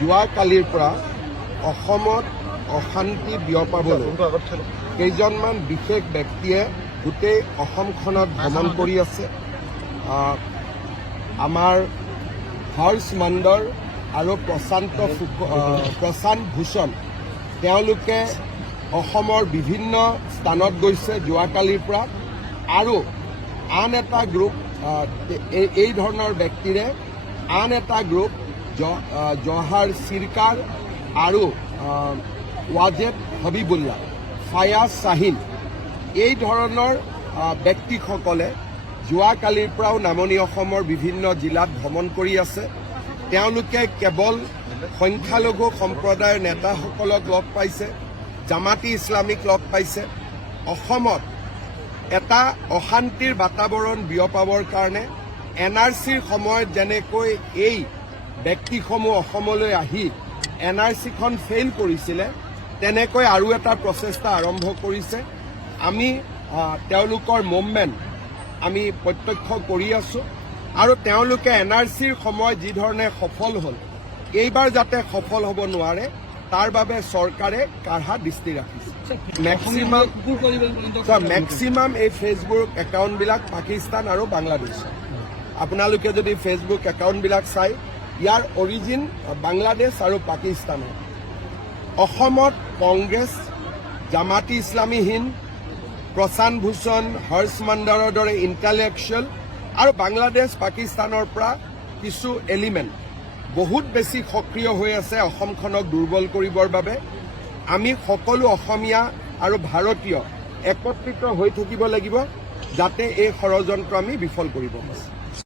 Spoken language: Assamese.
যোৱাকালিৰ পৰা অসমত অশান্তি বিয়পাবলৈ কেইজনমান বিশেষ ব্যক্তিয়ে গোটেই অসমখনত ভ্ৰমণ কৰি আছে। আমাৰ হৰ্ষ মণ্ডল আৰু প্ৰশান্ত ভূষণ তেওঁলোকে অসমৰ বিভিন্ন স্থানত গৈছে যোৱাকালিৰ পৰা, আৰু আন এটা গ্ৰুপ এই ধৰণৰ ব্যক্তিৰে আন এটা গ্ৰুপ জহাৰ চিৰকাৰ আৰু ৱাজেদ হবিবুল্লাহ, ফায়াজ শাহিন এই ধৰণৰ ব্যক্তিসকলে যোৱাকালিৰ পৰাও নামনি অসমৰ বিভিন্ন জিলাত ভ্ৰমণ কৰি আছে। তেওঁলোকে কেৱল সংখ্যালঘু সম্প্ৰদায়ৰ নেতাসকলক লগ পাইছে, জামাতি ইছলামিক লগ পাইছে। অসমত এটা অশান্তিৰ বাতাবৰণ বিয়পাবৰ কাৰণে NRCৰ সময়ত যেনেকৈ এই ব্যক্তিসমূহ অসমলৈ আহি NRCখন ফেইল কৰিছিলে, তেনেকৈ আৰু এটা প্ৰচেষ্টা আৰম্ভ কৰিছে। আমি তেওঁলোকৰ মুভমেণ্ট আমি প্ৰত্যক্ষ কৰি আছোঁ, আৰু তেওঁলোকে NRCৰ সময় যি ধৰণে সফল হ'ল, এইবাৰ যাতে সফল হ'ব নোৱাৰে তাৰ বাবে চৰকাৰে কাঢ়া দৃষ্টি ৰাখিছে। মেক্সিমাম এই ফেচবুক একাউণ্টবিলাক পাকিস্তান আৰু বাংলাদেশ। আপোনালোকে যদি ফেচবুক একাউণ্টবিলাক চাই, ইয়াৰ অৰিজিন বাংলাদেশ আৰু পাকিস্তানৰ। অসমত কংগ্ৰেছ, জামাতি ইছলামী হিন্দ, প্ৰশান্ত ভূষণ, হৰ্ষ মণ্ডলৰ দৰে ইণ্টেলেকচুৱেল আৰু বাংলাদেশ পাকিস্তানৰ পৰা কিছু এলিমেণ্ট বহুত বেছি সক্ৰিয় হৈ আছে অসমখনক দুৰ্বল কৰিবৰ বাবে। আমি সকলো অসমীয়া আৰু ভাৰতীয় একত্ৰিত হৈ থাকিব লাগিব, যাতে এই ষড়যন্ত্ৰ আমি বিফল কৰিব পাৰোঁ।